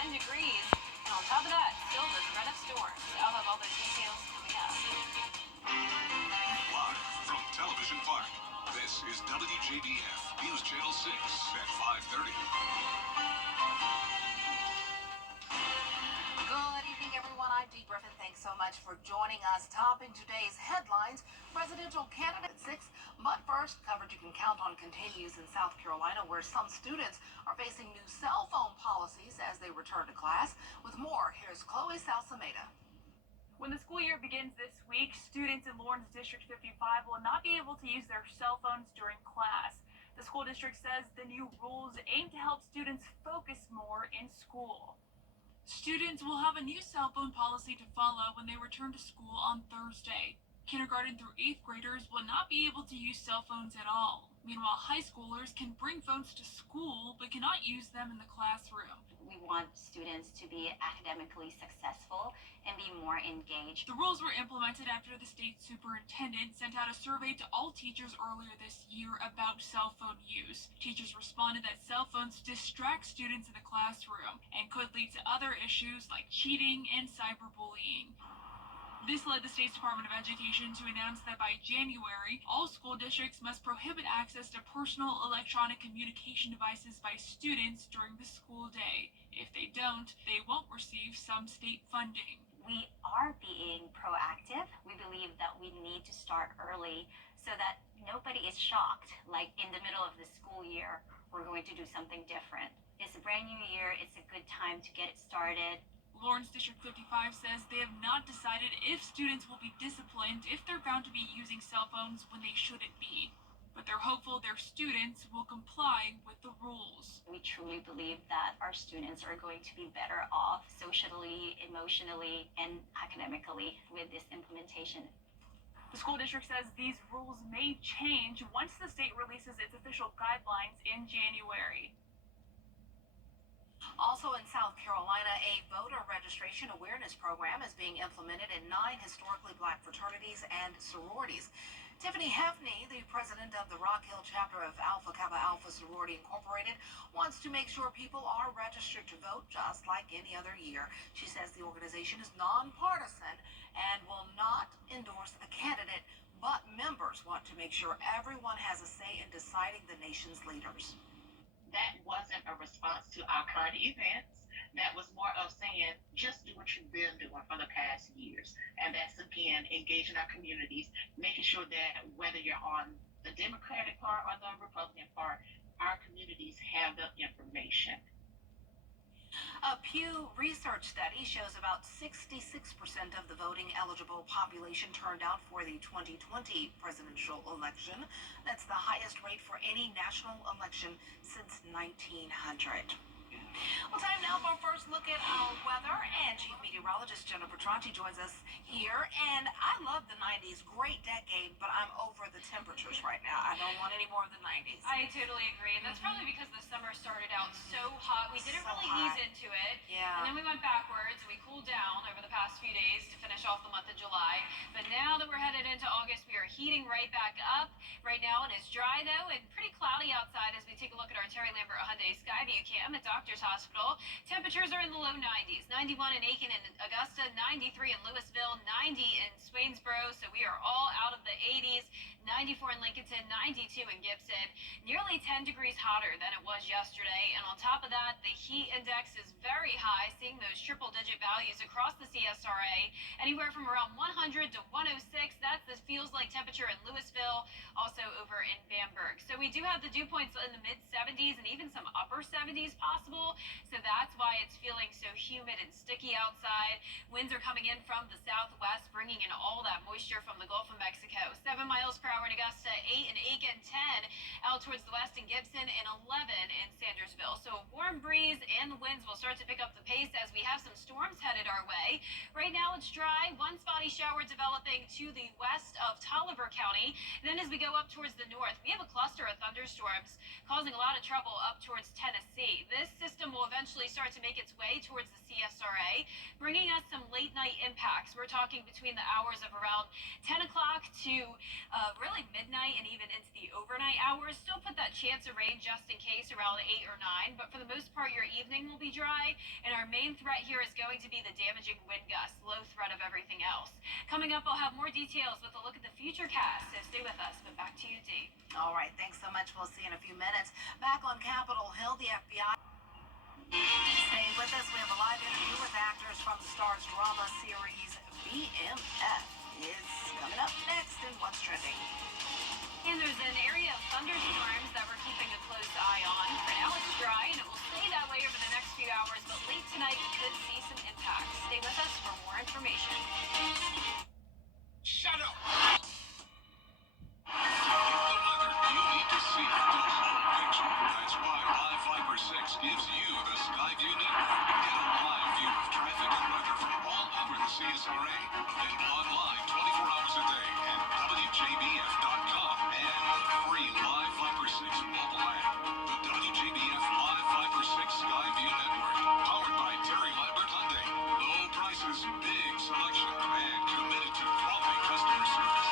10 degrees. And on top of that, still the threat of storms. I'll have all those details coming up. Live from Television Park, this is WJBF News Channel 6 at 5:30. Good evening, everyone. I'm Dee Griffin. Thanks so much for joining us. Topping today's headlines, presidential candidate 6. But first, coverage you can count on continues in South Carolina, where some students are facing new cell phone policies as they return to class. With more, here's Chloe Salsameda. When the school year begins this week, students in Lawrence District 55 will not be able to use their cell phones during class. The school district says the new rules aim to help students focus more in school. Students will have a new cell phone policy to follow when they return to school on Thursday. Kindergarten through 8th graders will not be able to use cell phones at all. Meanwhile, high schoolers can bring phones to school but cannot use them in the classroom. We want students to be academically successful and be more engaged. The rules were implemented after the state superintendent sent out a survey to all teachers earlier this year about cell phone use. Teachers responded that cell phones distract students in the classroom and could lead to other issues like cheating and cyberbullying. This led the state's Department of Education to announce that by January, all school districts must prohibit access to personal electronic communication devices by students during the school day. If they don't, they won't receive some state funding. We are being proactive. We believe that we need to start early so that nobody is shocked, like in the middle of the school year, we're going to do something different. It's a brand new year. It's a good time to get it started. Lawrence District 55 says they have not decided if students will be disciplined if they're found to be using cell phones when they shouldn't be. But they're hopeful their students will comply with the rules. We truly believe that our students are going to be better off socially, emotionally, and academically with this implementation. The school district says these rules may change once the state releases its official guidelines in January. Also in South Carolina, a voter registration awareness program is being implemented in 9 historically black fraternities and sororities. Tiffany Hefney, the president of the Rock Hill chapter of Alpha Kappa Alpha Sorority Incorporated, wants to make sure people are registered to vote just like any other year. She says the organization is nonpartisan and will not endorse a candidate, but members want to make sure everyone has a say in deciding the nation's leaders. That wasn't a response to our current events. That was more of saying, just do what you've been doing for the past years. And that's, again, engaging our communities, making sure that whether you're on the Democratic part or the Republican part, our communities have the information. A Pew Research study shows about 66% of the voting eligible population turned out for the 2020 presidential election. That's the highest rate for any national election since 1900. Well, time now for our first look at our weather, and Chief Meteorologist Jennifer Tronti joins us here. And I love the 90s, great decade, but I'm over the temperatures right now. I don't want any more of the 90s. I totally agree, and that's probably because the summer started out so hot. We didn't So really hot. ease into it, Yeah. and then we went backwards, and we cooled down over the past few days to finish off the month of July. But now that we're headed into August, we are heating right back up. Right now it is dry, though, and pretty cloudy outside as we take a look at our Terry Lambert Hyundai Skyview cam at Doctor's Hospital. Temperatures are in the low 90s, 91 in Aiken and Augusta, 93 in Louisville, 90 in Swainsboro, so we are all out of the 80s, 94 in Lincolnton, 92 in Gibson, nearly 10 degrees hotter than it was yesterday, and on top of that, the heat index is very high, seeing those triple-digit values across the CSRA, anywhere from around 100 to 106. That's the feels-like temperature in Louisville, also over in Bamberg. So we do have the dew points in the mid-70s and even some upper 70s possible, so that's why it's feeling so humid and sticky outside. Winds are coming in from the southwest, bringing in all that moisture from the Gulf of Mexico. 7 miles per hour in Augusta, 8 in Aiken, 10 out towards the west in Gibson, and 11 in Sandersville. So a warm breeze and the winds will start to pick up the pace as we head have some storms headed our way. Right now it's dry. One spotty shower developing to the west of Tolliver County. Then as we go up towards the north, we have a cluster of thunderstorms causing a lot of trouble up towards Tennessee. This system will eventually start to make its way towards the CSRA, bringing us some late night impacts. We're talking between the hours of around 10 o'clock to really midnight and even into the overnight hours. Still put that chance of rain just in case around 8 or 9, but for the most part, your evening will be dry. And our main threat here is going to be the damaging wind gusts, low threat of everything else. Coming up, I'll have more details with a look at the future cast, so stay with us. But back to you, Dee. All right, thanks so much. We'll see you in a few minutes. Back on Capitol Hill, the FBI. Stay with us. We have a live interview with actors from the Starz drama series BMF. Is coming up next in What's Trending. And there's an area of thunderstorms that we're keeping a close eye on. For now, it's dry, and it will stay that way over the next few hours, but late tonight, we could see some impacts. Stay with us for more information. Shut up! The weather you need to see the whole picture. That's why Live Viper 6 gives you the Skyview network. Get a live view of traffic and weather from all over the CSRA. Available online 24 hours a day at WJBF.com and the free Live Viper 6 mobile app. The WJBF Live Viper 6 Skyview network. Powered by Terry Lambert Hyundai. Low prices, big selection, and committed to quality customer service.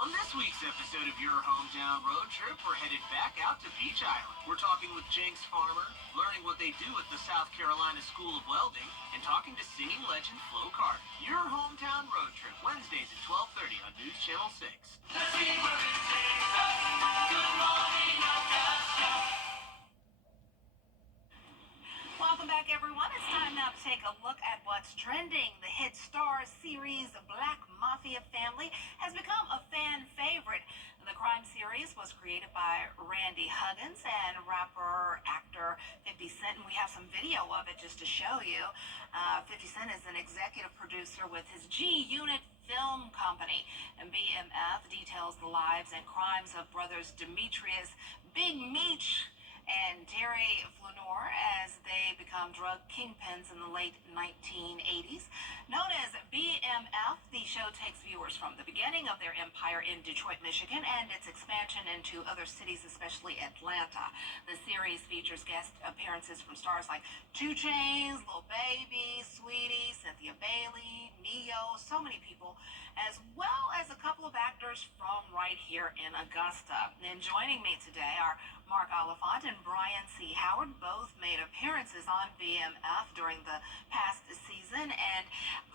On this week's episode of Your Hometown Road Trip, we're headed back out to Beach Island. We're talking with Jinx Farmer, learning what they do at the South Carolina School of Welding, and talking to singing legend Flo Carter. Your Hometown Road Trip, Wednesdays at 12:30 on News Channel 6. Welcome back, everyone. It's time now to take a look at what's trending. The hit Starz series Black Mafia Family has become a fan favorite. The crime series was created by Randy Huggins and rapper actor 50 Cent, and we have some video of it just to show you. 50 Cent is an executive producer with his G-Unit Film Company, and BMF details the lives and crimes of brothers Demetrius Big Meech and Terry Flanor as they become drug kingpins in the late 1980s. Known as BMF, the show takes viewers from the beginning of their empire in Detroit, Michigan, and its expansion into other cities, especially Atlanta. The series features guest appearances from stars like 2 Chainz, Lil Baby, Sweetie, Cynthia Bailey, Neo, so many people, as well as a couple of actors from right here in Augusta. And joining me today are Mark Oliphant and Brian C. Howard. Both made appearances on BMF during the past season, and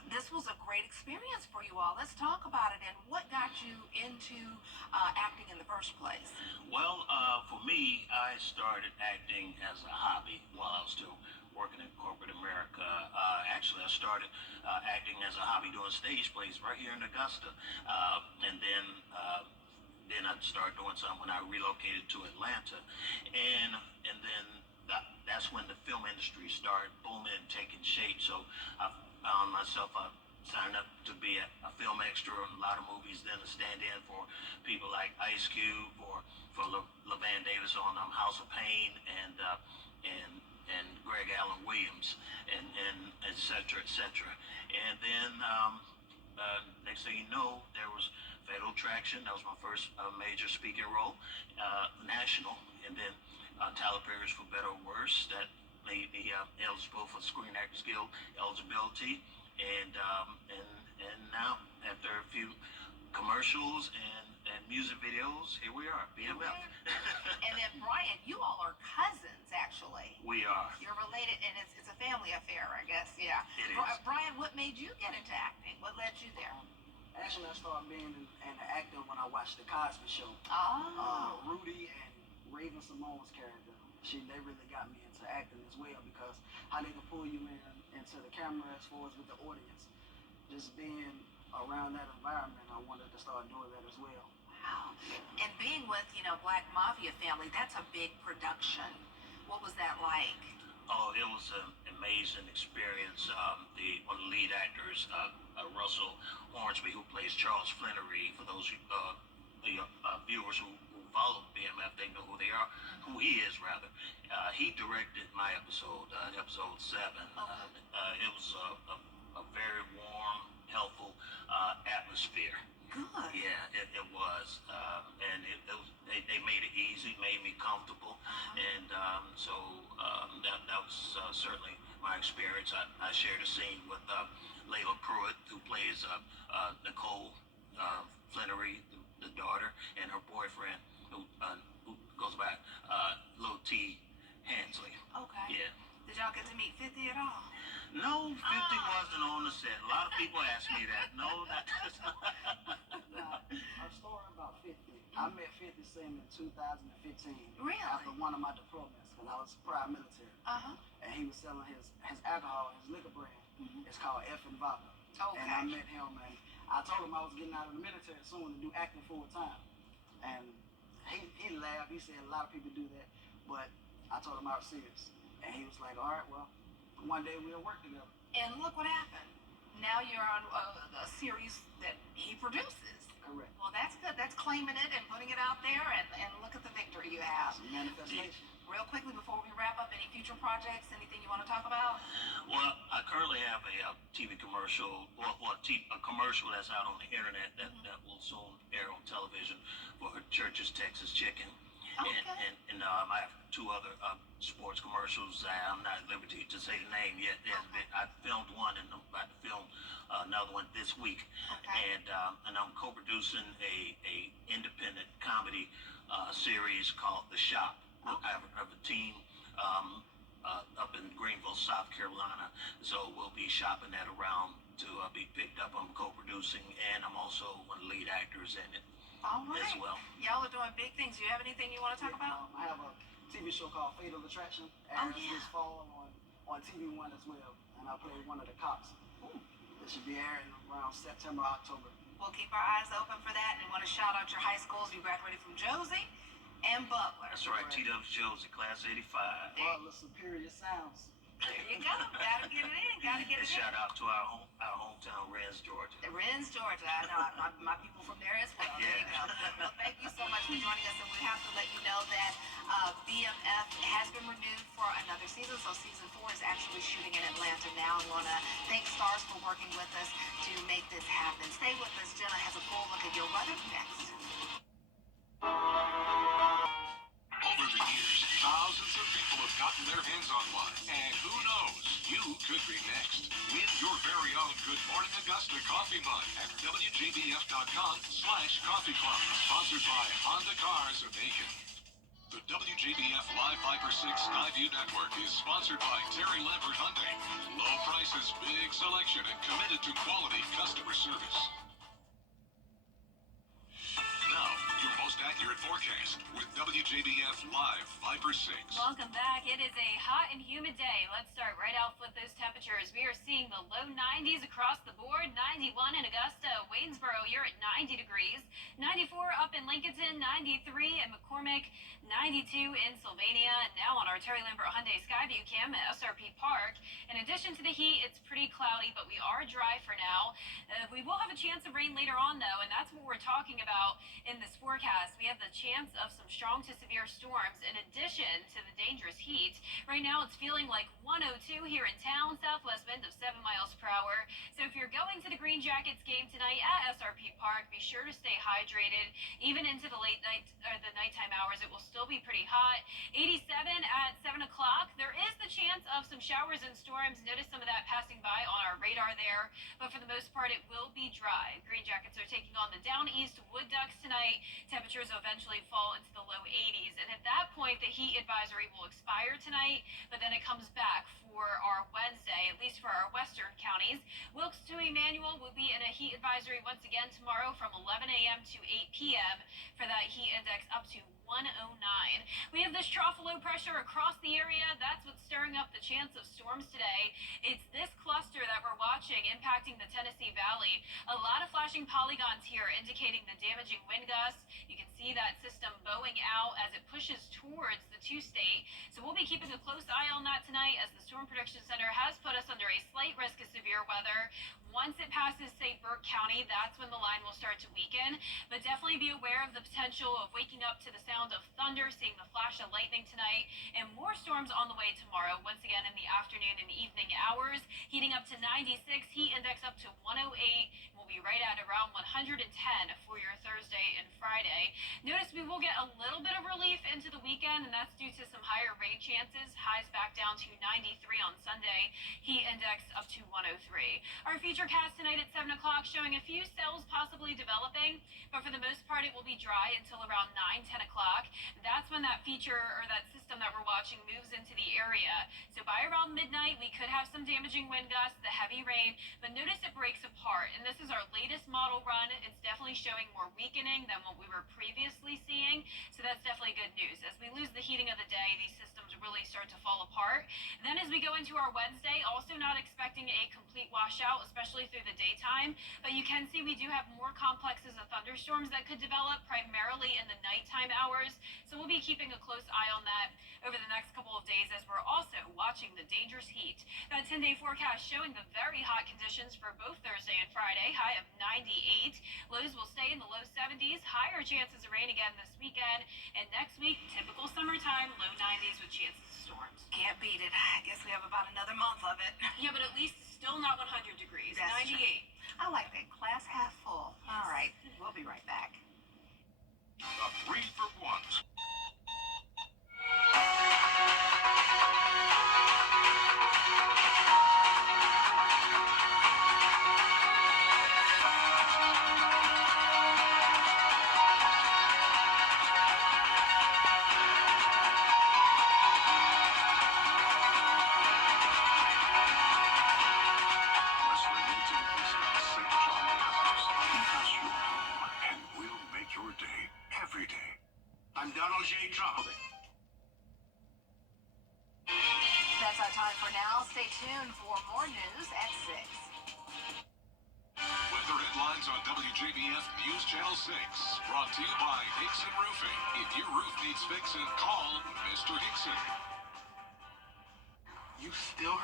this was a great experience for you all. Let's talk about it, and what got you into acting in the first place? Well, for me, I started acting as a hobby while I was still working in corporate America. Actually, I started acting as a hobby doing stage plays right here in Augusta, and then I started doing something when I relocated to Atlanta, and then that's when the film industry started booming and taking shape. So I found myself signed up to be a film extra in a lot of movies, then to stand in for people like Ice Cube or for LaVan Davis on House of Pain and Greg Allen Williams and et cetera, et cetera. And then next thing you know, there was Fatal Attraction. That was my first major speaking role, national. And then Tyler Perry's For Better or Worse. That made me eligible for Screen Actors Guild eligibility. And now, after a few commercials and music videos, here we are, BMF. And then Brian, you all are cousins, actually. We are. You're related, and it's a family affair, I guess. Yeah. It is. Brian, what made you get into acting? What led you there? Actually, I started being an actor when I watched The Cosby Show. Oh. Rudy and Raven Simone's character, they really got me into acting as well, because how they can pull you into the camera as far as with the audience. Just being around that environment, I wanted to start doing that as well. Wow. And being with, Black Mafia Family, that's a big production. What was that like? Oh, it was an amazing experience. One of the lead actors, Russell Hornsby, who plays Charles Flannery, for those viewers who follow BMF, they know who he is rather. He directed my episode, episode 7. It was a very warm, helpful atmosphere. Good. Yeah, it was, and they made it easy, made me comfortable, and that was certainly my experience. I shared a scene with Layla Pruitt, who plays Nicole Flannery, the daughter, and her boyfriend, who goes by Lil T. Hansley. Okay. Yeah. Did y'all get to meet 50 at all? No, 50 wasn't on the set. A lot of people ask me that. No, that's not. Now, a story about 50. I met 50 Cent in 2015. Really? After one of my deployments, because I was prior military. And he was selling his alcohol, his liquor brand. It's called F and Vodka. Okay. And I met him, and I told him I was getting out of the military soon to do acting full time. And he laughed. He said a lot of people do that, but I told him I was serious. And he was like, all right, well, one day we'll work together. And look what happened. Now you're on a series that he produces. Correct. Well, that's good. That's claiming it and putting it out there, and look at the victory you have. It's a manifestation. Real quickly before we wrap up, any future projects, anything you want to talk about? Well, I currently have a TV commercial, a commercial that's out on the internet that will soon air on television for Church's Texas Chicken. Okay. And I have 2 other sports commercials. I'm not at liberty to say the name yet. I filmed one, and I'm about to film another one this week. Okay. And I'm co-producing a independent comedy series called The Shop. I have a team up in Greenville, South Carolina. So we'll be shopping that around to be picked up. I'm co-producing, and I'm also one of the lead actors in it. All right. As well. Y'all are doing big things. Do you have anything you want to talk about? I have a TV show called Fatal Attraction. Airs this fall on TV1 as well. And I play one of the cops. It should be airing around September, October. We'll keep our eyes open for that, and want to shout out your high schools. You graduated from Josie and Butler. That's right, T.W. Josie, class 85. Butler Superior Sounds. There you go. Gotta get it in. Gotta get And it in. shout out to our hometown, Rennes, Georgia. Rennes, Georgia. I know my people from there as well. There you go. Well, thank you so much for joining us, and we have to let you know that BMF has been renewed for another season. So season 4 is actually shooting in Atlanta now. We want to thank Stars for working with us to make this happen. Stay with us. Jenna has a full look at your weather next. Over the years, thousands of people have gotten their hands on one. And who knows, you could be next. Win your very own Good Morning Augusta coffee mug at WJBF.com/coffee club. Sponsored by Honda Cars of Macon. The WJBF Live 5/6 Skyview Network is sponsored by Terry Lambert Hyundai. Low prices, big selection, and committed to quality customer service. Now, your most accurate forecast with WJBF Live 5/6. Welcome back. It is a hot and humid day. Let's start right off with those temperatures. We are seeing the low 90s across the board. 91 in Augusta. Waynesboro, you're at 90 degrees. 94 up in Lincolnton. 93 in McCormick. 92 in Sylvania. And now on our Terry Lambert Hyundai Skyview cam at SRP Park. In addition to the heat, it's pretty cloudy, but we are dry for now. We will have a chance of rain later on, though, and that's what we're talking about in this forecast. We have the chance of some strong to severe storms in addition to the dangerous heat. Right now, it's feeling like 102 here in town, southwest wind of 7 miles per hour. So if you're going to the Green Jackets game tonight at SRP Park, be sure to stay hydrated. Even into the late night or the nighttime hours, it will still be pretty hot. 87 at 7 o'clock. There is the chance of some showers and storms. Notice some of that passing by on our radar there. But for the most part, it will be dry. Green Jackets are taking on the Down East Wood Ducks tonight. Temperatures will eventually fall into the low 80s. And at that point, the heat advisory will expire tonight, but then it comes back for our Wednesday, at least for our western counties. Wilkes to Emmanuel will be in a heat advisory once again tomorrow from 11 a.m. to 8 p.m. for that heat index up to 109. We have this trough low pressure across the area. That's what's stirring up the chance of storms today. It's this cluster that we're watching impacting the Tennessee Valley. A lot of flashing polygons here indicating the damaging wind gusts. You can see that system bowing out as it pushes towards the two-state. So we'll be keeping a close eye on that tonight, as the Storm Prediction Center has put us under a slight risk of severe weather. Once it passes, say, Burke County, that's when the line will start to weaken. But definitely be aware of the potential of waking up to the sound of thunder, seeing the flash of lightning tonight, and more storms on the way tomorrow, once again in the afternoon and evening hours. Heating up to 96, heat index up to 108. We'll be right at around 110 for your Thursday and Friday. Notice we will get a little bit of relief into the weekend, and that's due to some higher rain chances. Highs back down to 93 on Sunday. Heat index up to 103. Our future cast tonight at 7 o'clock showing a few cells possibly developing, but for the most part it will be dry until around 9-10 o'clock. That's when that feature or that system that we're watching moves into the area. So by around midnight we could have some damaging wind gusts, the heavy rain, but notice it breaks apart, and this is our latest model run. It's definitely showing more weakening than what we were previously seeing, so that's definitely good news. As we lose the heating of the day, these systems really start to fall apart. Then as we go into our Wednesday, also not expecting a complete washout, especially through the daytime, but you can see we do have more complexes of thunderstorms that could develop primarily in the nighttime hours, so we'll be keeping a close eye on that over the next couple of days, as we're also watching the dangerous heat. That 10-day forecast showing the very hot conditions for both Thursday and Friday, high of 98. Lows will stay in the low 70s, higher chances of rain again this weekend, and next week typical summertime, low 90s with chances of storms. Can't beat it. I guess we have about another month of it. Yeah, but at least still not 100 degrees. That's 98. true. I like that. Glass half full. All right. We'll be right back. The 3 for 1s. That's our time for now. Stay tuned for more news at 6. Weather headlines on WJBF News Channel 6. Brought to you by Hickson Roofing. If your roof needs fixing, call Mr. Hickson. You still